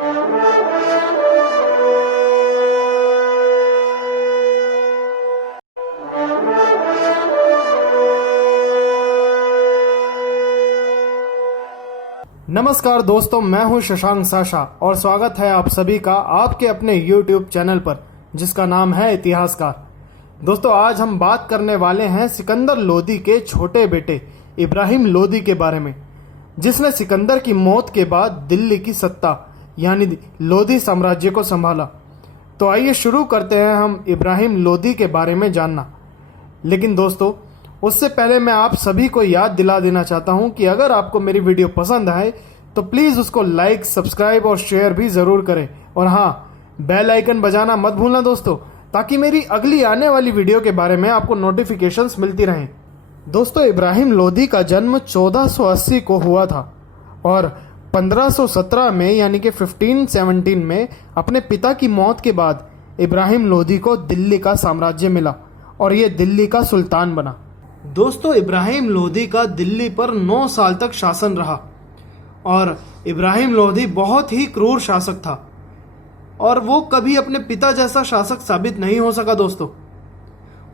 नमस्कार दोस्तों, मैं हूं शशांक साशा और स्वागत है आप सभी का आपके अपने YouTube चैनल पर जिसका नाम है इतिहासकार। दोस्तों, आज हम बात करने वाले हैं सिकंदर लोदी के छोटे बेटे इब्राहिम लोदी के बारे में, जिसने सिकंदर की मौत के बाद दिल्ली की सत्ता यानी लोदी साम्राज्य को संभाला। तो आइए शुरू करते हैं हम इब्राहिम लोदी के बारे में जानना। लेकिन दोस्तों, उससे पहले मैं आप सभी को याद दिला देना चाहता हूं कि अगर आपको मेरी वीडियो पसंद आए तो प्लीज़ उसको लाइक, सब्सक्राइब और शेयर भी ज़रूर करें। और हाँ, बेल आइकन बजाना मत भूलना दोस्तों, ताकि मेरी अगली आने वाली वीडियो के बारे में आपको नोटिफिकेशंस मिलती रहें। दोस्तों, इब्राहिम लोदी का जन्म 1480 को हुआ था और 1517 में यानी कि 1517 में अपने पिता की मौत के बाद इब्राहिम लोदी को दिल्ली का साम्राज्य मिला और ये दिल्ली का सुल्तान बना। दोस्तों, इब्राहिम लोदी का दिल्ली पर 9 साल तक शासन रहा और इब्राहिम लोदी बहुत ही क्रूर शासक था और वो कभी अपने पिता जैसा शासक साबित नहीं हो सका। दोस्तों,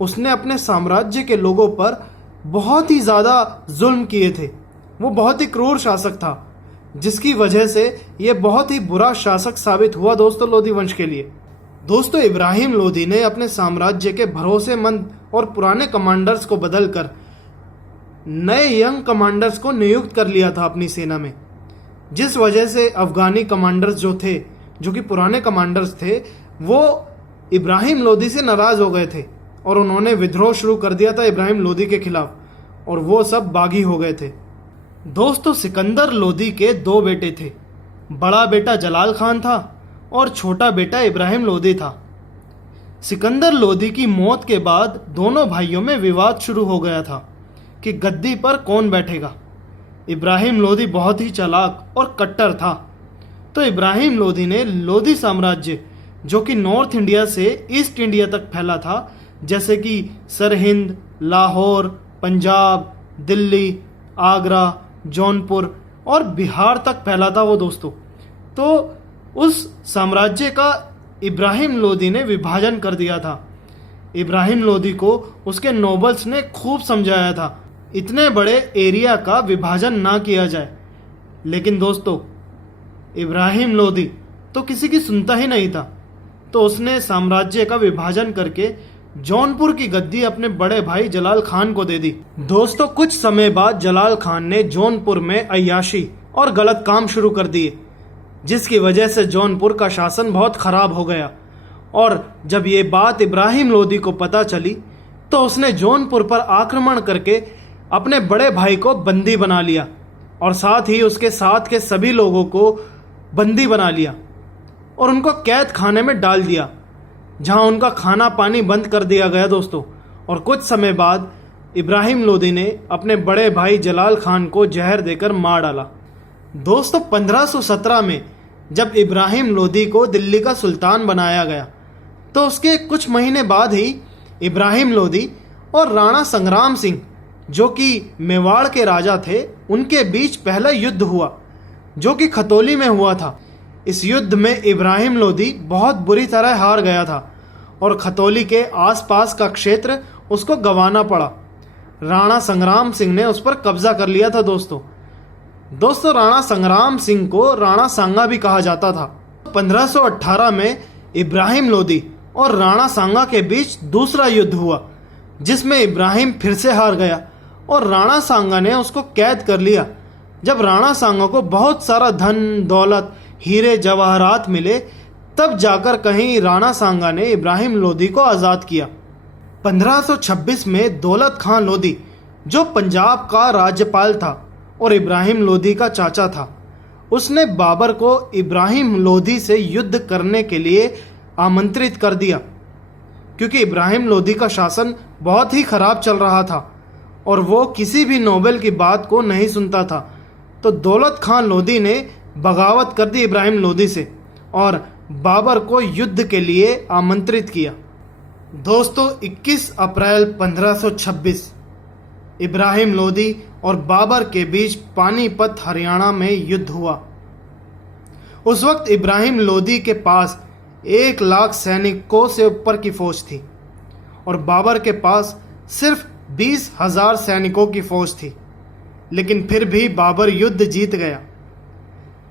उसने अपने साम्राज्य के लोगों पर बहुत ही ज़्यादा जुल्म किए थे। वो बहुत ही क्रूर शासक था, जिसकी वजह से ये बहुत ही बुरा शासक साबित हुआ दोस्तों लोदी वंश के लिए। दोस्तों, इब्राहिम लोदी ने अपने साम्राज्य के भरोसेमंद और पुराने कमांडर्स को बदलकर नए यंग कमांडर्स को नियुक्त कर लिया था अपनी सेना में, जिस वजह से अफगानी कमांडर्स जो कि पुराने कमांडर्स थे, वो इब्राहिम लोदी से नाराज़ हो गए थे और उन्होंने विद्रोह शुरू कर दिया था इब्राहिम लोदी के खिलाफ और वो सब बागी हो गए थे। दोस्तों, सिकंदर लोदी के 2 बेटे थे। बड़ा बेटा जलाल खान था और छोटा बेटा इब्राहिम लोदी था। सिकंदर लोदी की मौत के बाद दोनों भाइयों में विवाद शुरू हो गया था कि गद्दी पर कौन बैठेगा। इब्राहिम लोदी बहुत ही चालाक और कट्टर था, तो इब्राहिम लोदी ने लोदी साम्राज्य, जो कि नॉर्थ इंडिया से ईस्ट इंडिया तक फैला था, जैसे कि सरहिंद, लाहौर, पंजाब, दिल्ली, आगरा, जौनपुर और बिहार तक फैला था वो दोस्तों। तो उस साम्राज्य का इब्राहिम लोदी ने विभाजन कर दिया था। इब्राहिम लोदी को उसके नोबल्स ने खूब समझाया था इतने बड़े एरिया का विभाजन ना किया जाए, लेकिन दोस्तों इब्राहिम लोदी तो किसी की सुनता ही नहीं था। तो उसने साम्राज्य का विभाजन करके जौनपुर की गद्दी अपने बड़े भाई जलाल खान को दे दी। दोस्तों, कुछ समय बाद जलाल खान ने जौनपुर में अय्याशी और गलत काम शुरू कर दिए, जिसकी वजह से जौनपुर का शासन बहुत ख़राब हो गया। और जब ये बात इब्राहिम लोदी को पता चली तो उसने जौनपुर पर आक्रमण करके अपने बड़े भाई को बंदी बना लिया और साथ ही उसके साथ के सभी लोगों को बंदी बना लिया और उनको कैद खाने में डाल दिया, जहां उनका खाना पानी बंद कर दिया गया दोस्तों। और कुछ समय बाद इब्राहिम लोदी ने अपने बड़े भाई जलाल खान को जहर देकर मार डाला। दोस्तों, 1517 में जब इब्राहिम लोदी को दिल्ली का सुल्तान बनाया गया तो उसके कुछ महीने बाद ही इब्राहिम लोदी और राणा संग्राम सिंह, जो कि मेवाड़ के राजा थे, उनके बीच पहला युद्ध हुआ, जो कि खतौली में हुआ था। इस युद्ध में इब्राहिम लोदी बहुत बुरी तरह हार गया था और खतौली के आसपास का क्षेत्र उसको गंवाना पड़ा। राणा संग्राम सिंह ने उस पर कब्जा कर लिया था दोस्तों। राणा संग्राम सिंह को राणा सांगा भी कहा जाता था। 1518 में इब्राहिम लोदी और राणा सांगा के बीच दूसरा युद्ध हुआ, जिसमें इब्राहिम फिर से हार गया और राणा सांगा ने उसको कैद कर लिया। जब राणा सांगा को बहुत सारा धन दौलत, हीरे जवाहरात मिले, तब जाकर कहीं राणा सांगा ने इब्राहिम लोदी को आज़ाद किया। 1526 में दौलत खां लोदी, जो पंजाब का राज्यपाल था और इब्राहिम लोदी का चाचा था, उसने बाबर को इब्राहिम लोदी से युद्ध करने के लिए आमंत्रित कर दिया, क्योंकि इब्राहिम लोदी का शासन बहुत ही खराब चल रहा था और वो किसी भी नोबल की बात को नहीं सुनता था। तो दौलत खां लोदी ने बगावत कर दी इब्राहिम लोदी से और बाबर को युद्ध के लिए आमंत्रित किया। दोस्तों, 21 अप्रैल 1526 इब्राहिम लोदी और बाबर के बीच पानीपत हरियाणा में युद्ध हुआ उस वक्त इब्राहिम लोदी के पास 1 लाख सैनिकों से ऊपर की फौज थी और बाबर के पास सिर्फ 20,000 सैनिकों की फौज थी। लेकिन फिर भी बाबर युद्ध जीत गया।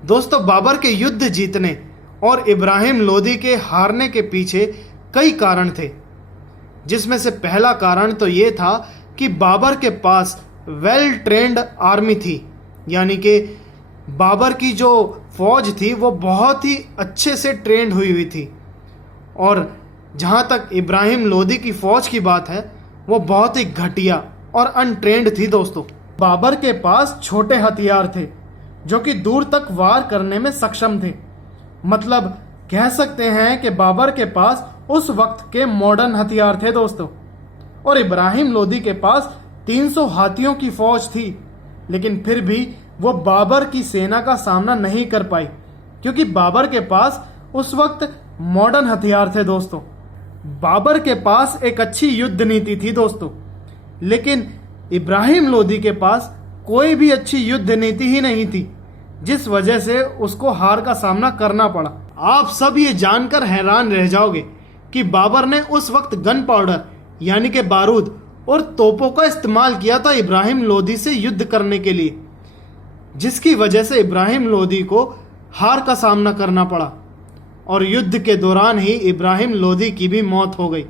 दोस्तों, बाबर के युद्ध जीतने और इब्राहिम लोदी के हारने के पीछे कई कारण थे, जिसमें से पहला कारण तो ये था कि बाबर के पास वेल ट्रेंड आर्मी थी, यानी कि बाबर की जो फौज थी वो बहुत ही अच्छे से ट्रेंड हुई थी। और जहाँ तक इब्राहिम लोदी की फौज की बात है, वो बहुत ही घटिया और अनट्रेंड थी। दोस्तों, बाबर के पास छोटे हथियार थे जो कि दूर तक वार करने में सक्षम थे। मतलब कह सकते हैं कि बाबर के पास उस वक्त के मॉडर्न हथियार थे दोस्तों। और इब्राहिम लोदी के पास 300 हाथियों की फौज थी, लेकिन फिर भी वो बाबर की सेना का सामना नहीं कर पाई, क्योंकि बाबर के पास उस वक्त मॉडर्न हथियार थे। दोस्तों, बाबर के पास एक अच्छी युद्ध नीति थी दोस्तों, लेकिन इब्राहिम लोदी के पास कोई भी अच्छी युद्ध नीति ही नहीं थी, जिस वजह से उसको हार का सामना करना पड़ा। आप सब ये जानकर हैरान रह जाओगे कि बाबर ने उस वक्त गन पाउडर यानी कि बारूद और तोपों का इस्तेमाल किया था इब्राहिम लोदी से युद्ध करने के लिए, जिसकी वजह से इब्राहिम लोदी को हार का सामना करना पड़ा और युद्ध के दौरान ही इब्राहिम लोदी की भी मौत हो गई।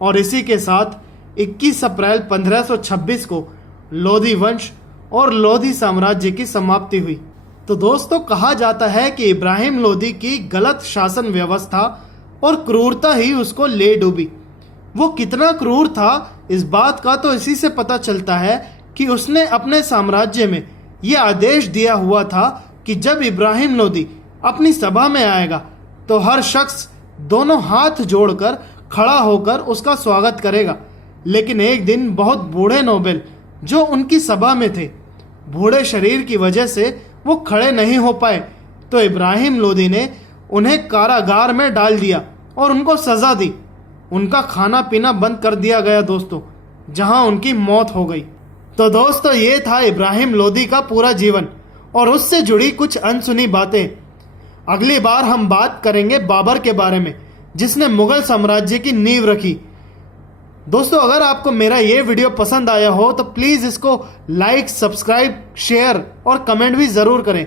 और इसी के साथ 21 अप्रैल 1526 को लोदी वंश और लोदी साम्राज्य की समाप्ति हुई। तो दोस्तों, कहा जाता है कि इब्राहिम लोदी की गलत शासन व्यवस्था और क्रूरता ही उसको ले डूबी। वो कितना क्रूर था इस बात का तो इसी से पता चलता है कि उसने अपने साम्राज्य में यह आदेश दिया हुआ था कि जब इब्राहिम लोदी अपनी सभा में आएगा तो हर शख्स दोनों हाथ जोड़कर खड़ा होकर उसका स्वागत करेगा। लेकिन एक दिन बहुत बूढ़े नोबेल जो उनकी सभा में थे, बूढ़े शरीर की वजह से वो खड़े नहीं हो पाए, तो इब्राहिम लोदी ने उन्हें कारागार में डाल दिया और उनको सजा दी। उनका खाना पीना बंद कर दिया गया दोस्तों, जहां उनकी मौत हो गई। तो दोस्तों, ये था इब्राहिम लोदी का पूरा जीवन और उससे जुड़ी कुछ अनसुनी बातें। अगली बार हम बात करेंगे बाबर के बारे में, जिसने मुगल साम्राज्य की नींव रखी। दोस्तों, अगर आपको मेरा ये वीडियो पसंद आया हो तो प्लीज़ इसको लाइक, सब्सक्राइब, शेयर और कमेंट भी ज़रूर करें।